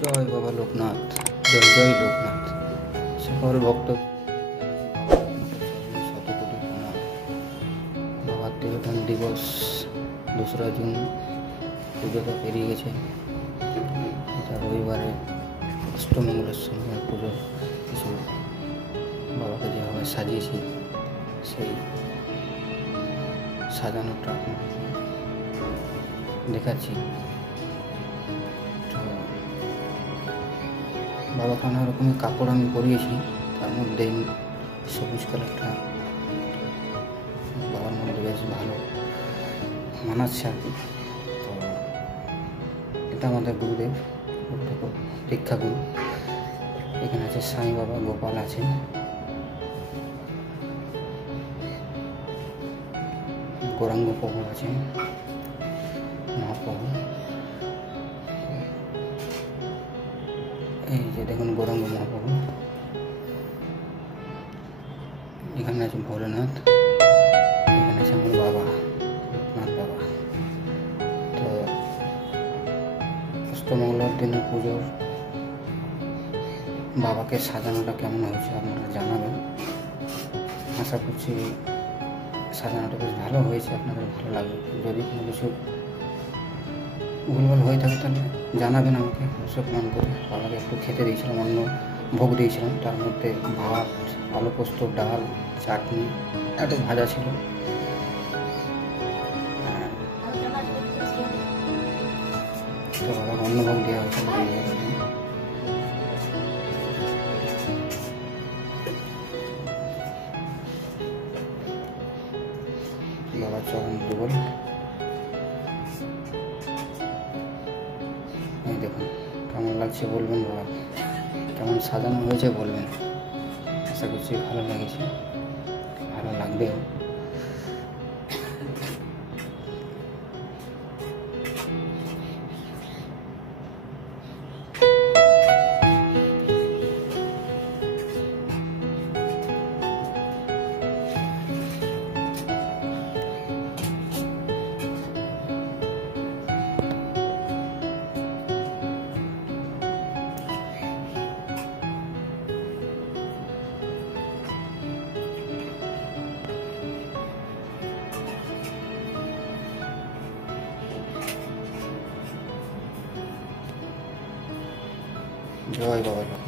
জয় বাবা লোকনাথ, জয় জয় লোকনাথ। সকল ভক্ত শতকোটি প্রণাম। বাবার তিরোধান দিবস 2রা জুন, পুজো তো পেরিয়ে গেছে। এটা রবিবারে অষ্টমঙ্গলের সময় পুজো কিছু বাবাকে যেভাবে সাজিয়েছি সেই সাজানোটা দেখাচ্ছি। বাবাকে অনেক রকমের কাপড় আমি পরিয়েছি, তার মধ্যে সবুজ কালারটা বাবার মধ্যে বেশ ভালো মানাচ্ছে আর কি। তো এটা আমাদের গুরুদেব, দীক্ষা গুরু। এখানে আছে সাই বাবা, গোপাল আছে, গৌরাঙ্গ প্রভু আছে, মহাপ্রভু। এই যে দেখুন গৌরাঙ্গ মহাপ্রভু। এখানে আছে ভোলেনাথ, এখানে আছে আমার বাবা লোকনাথ বাবা। তো অষ্টমঙ্গলার দিনের পুজোর বাবাকে সাজানোটা কেমন হয়েছে আপনারা জানাবেন। আশা করছি সাজানোটা বেশ ভালো হয়েছে, আপনাদের ভালো লাগবে। যদি কোনো কিছু ভুলভাল হয়ে থাকে তাহলে জানাবেন আমাকে, অবশ্যই কমেন্ট করে। বাবাকে একটু খেতে দিয়েছিলাম, অন্য ভোগ দিয়েছিলাম, তার মধ্যে ভাত, আলু পোস্ত, ডাল, চাটনি, একটু ভাজা ছিল। তো বাবাকে অন্য ভোগ দেওয়া হয়েছিল। বাবার চরণ দুবল। এই দেখুন কেমন লাগছে বলবেন, বাবা কেমন সাজানো হয়েছে বলবেন। আশা করছি ভালো লেগেছে, ভালো লাগবেও। জয় বাবা লোকনাথ।